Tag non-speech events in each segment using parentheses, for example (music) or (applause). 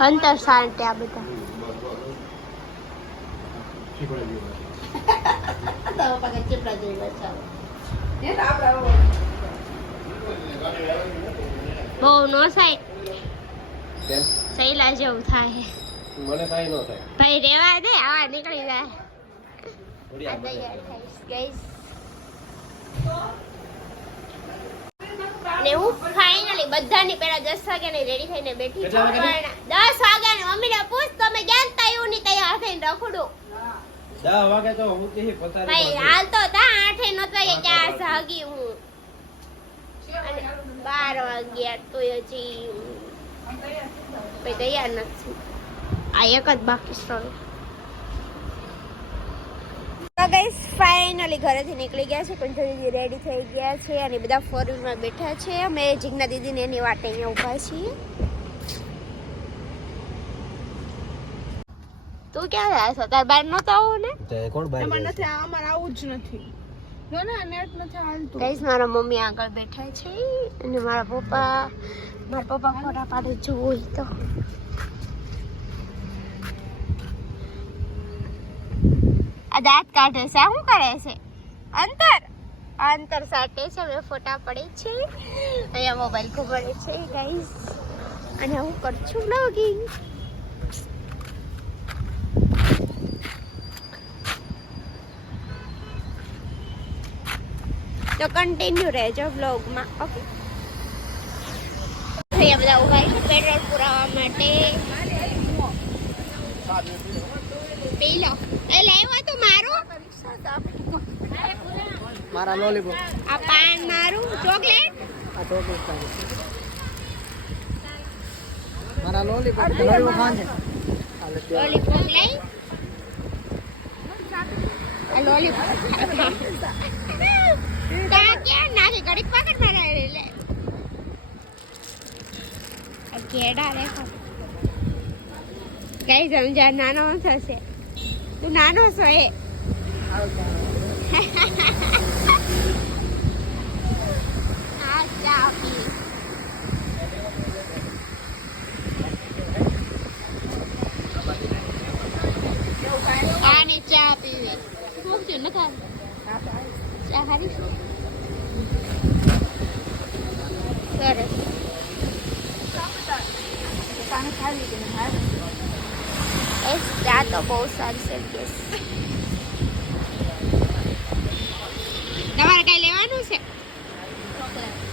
અંતર સાંટે આ બધા બહુ નો સાઈ? સૈલા જેવું થાય મને કાંઈ ન થાય ભાઈ રેવા દે આવા નીકળી જાય ગઈસ ને હું ફાઇનલી બધાની પહેલા દસ વાગ્યાની રેડી થઈને બેઠી છું. કેટલા વાગ્યાની? મમ્મીને પૂછ તમે ક્યાં તયું ની તૈયાર. થઈને રખડું. દસ વાગે તો હું થી પતાવી ભાઈ હાલ તો તા આઠે નત વાગે ક્યાં જાગી હું? અને બાર વાગ્યા તો હજી ભાઈ તૈયાર નથી. આ એક જ બાકી સ્ટોલ તો ગાઈસ ફાઇનલી ઘરેથી નીકળી ગયા છે કંચો દીદી રેડી થઈ ગયા છે અને બધા ફોર વ્હીલમાં બેઠા છે. અમે જીજ્ઞા દીદીને એની વાટે અહીંયા ઊભા છીએ. તું ક્યાં રહ્યા છો? તાર બાર નતો આવું ને? તે કોણ બહાર એમાં નથી આ અમારે આવું જ નથી. જો ને નેટ નથી હાલતું. ગાઈસ મારા મમ્મી આગળ બેઠા છે અને મારા પપ્પા મારા પપ્પા ફોટા પાડે જોઈ તો. આ દાંત કાઢે છે. શું કરે છે? અંતર. અંતર સાટે છે હવે ફોટા પડે છે. અહીંયા મોબાઈલ ખબર છે ગાઈસ અને હું કરું છું બ્લોગિંગ તો કન્ટિન્યુ રહેજો બ્લોગમાં ઓકે અહીંયા બધા ઊભા છે પેટ્રોલ પુરાવા માટે. પેલો એ લેવા તો મારું મારા લોલીપોપ આ પાન મારું ચોકલેટ? આ ચોકલેટ ખાય મારા લોલીપોપ લોલીપોપ હાલે લોલીપોપ લઈ આ લોલીપોપ કા કે નાખી ઘડીક પકડ મારા લે. આ કેડા રે કઈ સમજા નાનો થશે. તું નાનો છો એ. આ (laughs) ચા પી આને ચા પીવી શું થયું નતા ચા ખારી સરસ ચા તો બહુ સારી છે તમારે કઈ લેવાનું છે ચીકો આ તો ચોકલેટ આને લોલીપોપ અત્યારે દીધા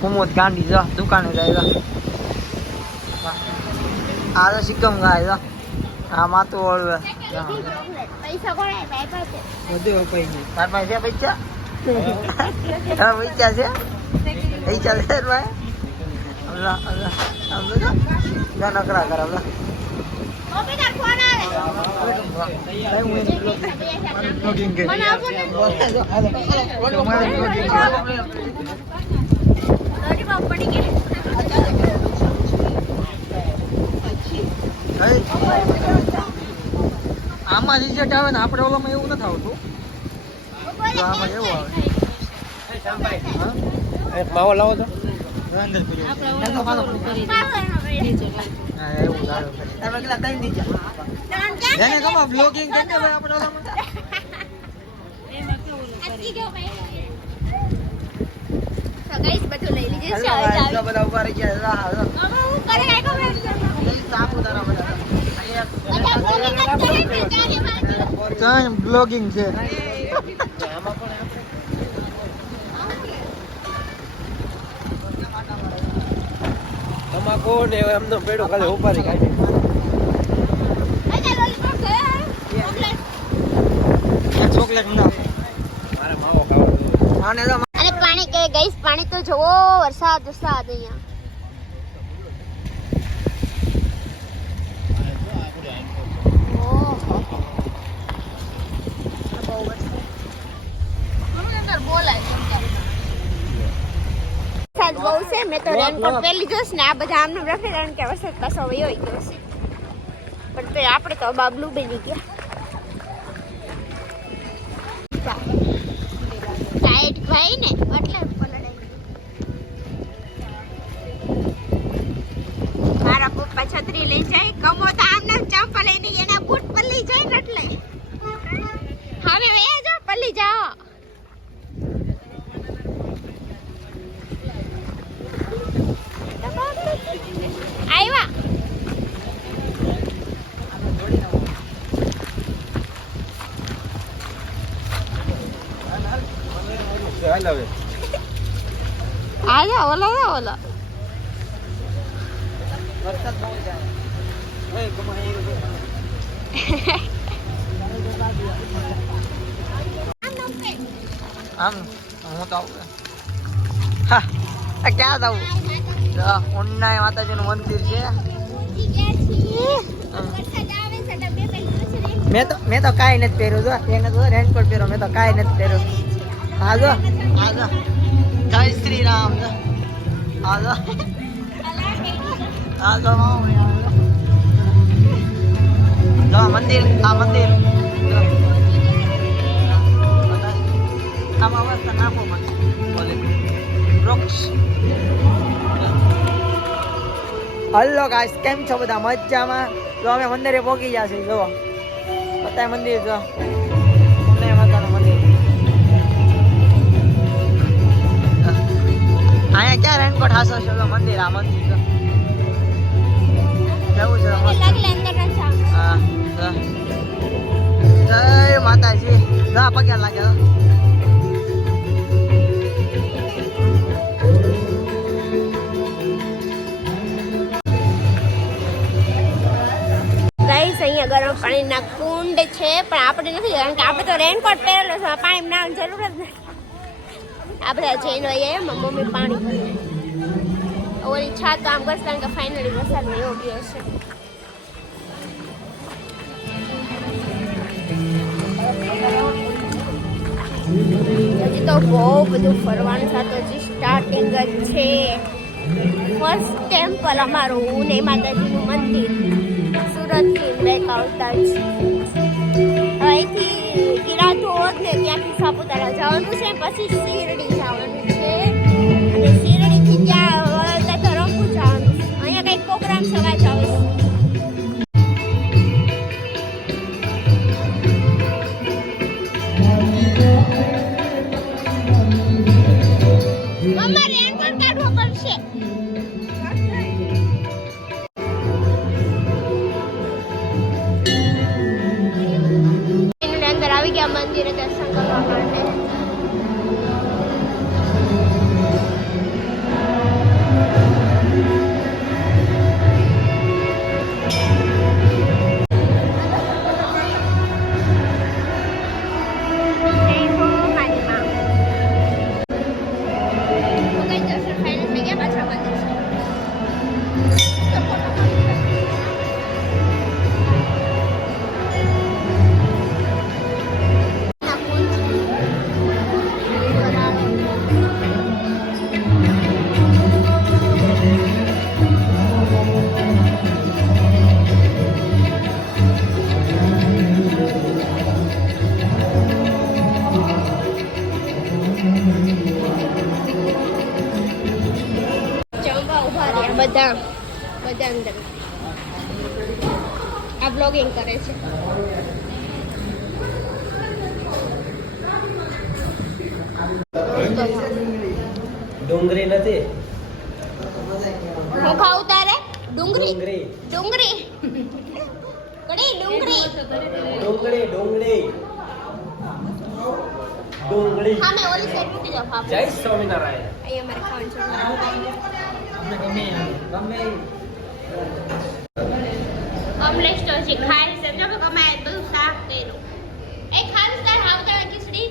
કુમોદ ગાંડી જો દુકાને જાય જો આ તો સિક્કમ ગાય જો આ માતું ઓળવે પૈસા કોણે ભાઈ પાસે બધું અપાઈ ગયું તાર પાસે છે પૈસા હા પૈસા છે પૈસા છે ભાઈ અલ્લાહ અલ્લાહ આમ જો ના નકરા કર અલ્લાહ ઓપી તાર ફોન આવે. Vlogging ke? મને આપો ને. લોલીપોપ પડી ગઈ. આમાં રિઝલ્ટ આવે ને આપણે ઓલામાં એવું નથી આવતું. આમાં એવું આવે. હા? માવો લાવો તો અંદર કર્યું છે. નતો પાછો પડી. ગયો. હા, એવું જ તમે કેટલા ત્રણ દી ગયા? જેને ગમે vlogging કરીને આપણે ઓલામાં બધું લઈ લીધું છે હવે ભાઈ. બધા ઊભા રહી ગયા. હવે હું કરે કાંઈ ખબર સાપુતારા બધા. બ્લોગિંગ છે આમાં પણ તમાકુ ને એમનો પેડો ખાલી ઉપાડી કાઢી. ચોકલેટ. ના મારે માવો ખાવો અને પાણી કે ગઈસ પાણી તો જોવો વરસાદ વરસાદ અહીંયા. ઓહો. વરસાદ. બહુ છે મેં તો રેનકોટ પહેરી જોશ ને આ બધા આમનું રાખે કારણ કે વરસાદ પાછો વયો ગયો છે પણ તો આપણે તો બાબલું બની ગયા ટાઈટ ભાઈ ને હાલ હવે. આજા ઓલા જા ઓલા. વરસાદ બહુ જાય ઓય કમાઈ આમ હું તો આવું હા આ ક્યાં જવું? ઉન્નાય માતાજીનું મંદિર છે. મેં તો મેં તો કાંઈ નથી પહેર્યું જો એને તો રેનકોટ પહેર્યો મેં તો કાંઈ નથી પહેર્યું. હા જો જય શ્રી રામ. જો હા જો મંદિર, આ મંદિર. આમાં અવસ્થા નાખો મને. બોલે. વૃક્ષ. હલો ગાઈસ કેમ છો બધા? મજામાં? જો, અમે મંદિરે પહોંચી ગયા છીએ જો બતાય મંદિર, જો. અહીંયા હાસો છે મંદિર આ મંદિર જો છે? જય માતાજી. જો આ લાગે અહીંયા ગરમ પાણીના કુંડ છે પણ આપણે નથી કારણ કે આપણે તો રેનકોટ પહેરેલો છે પાણી ના જરૂર જ નથી. આ બધા જઈને મમ્મી પાણી ઓલી છા આમ કરશે કારણ કે ફાઇનલી વરસાદ નહીં એવો ગયો છે. હજી તો બહુ બધું ફરવાનું છે હજી સ્ટાર્ટિંગ જ છે. ફર્સ્ટ ટેમ્પલ અમારું ઉને માતાજીનું મંદિર. સુરતથી બેક આવતા છે અહીંથી ગિરાધોર ને ત્યાંથી સાપુતારા જવાનું છે, પછી શિરડી જવાનું છે. અને શિરડીથી ત્યાં પ્રોગ્રામ સવા અંદર આવી ગયા મંદિરે દર્શન કરવા માટે. બધા બધા અંદર. આ બ્લોગિંગ કરે છે. ડુંગળી નથી? હું ખાવું તારે? ડુંગળી ડુંગળી ડુંગળી ડુંગળી ડુંગળી ડુંગળી ડુંગળી હા મેં ઓલી સાઈડ મૂકી દઉં હા. જય સ્વામિનારાયણ. અહીંયા મારે ખાવાનું છે ગમે ગમે. અમને સ્ટોર છે ખાય છે. જો કે કમાય બધું શાક કર્યું એ ખાસ તાર હાવતા ખીચડી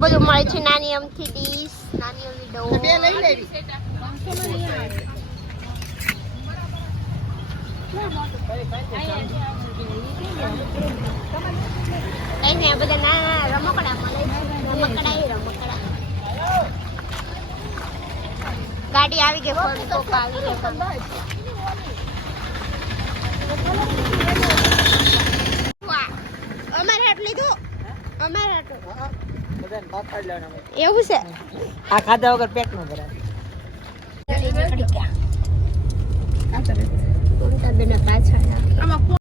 બધું મળે છે નાની અમથી ડીશ નાની અમથી ડો. બે લઈ લેવી. કઈ નહીં બધા નાના નાના રમકડા મળે છે રમકડા એ રમકડા. ગાડી આવી ગઈ ફોન કોક આવી ગઈ અમારે હાટ લીધું. અમારે હાટ. એવું છે? આ ખાધા વગર પેટનું ભરાય. પાછળ આમાં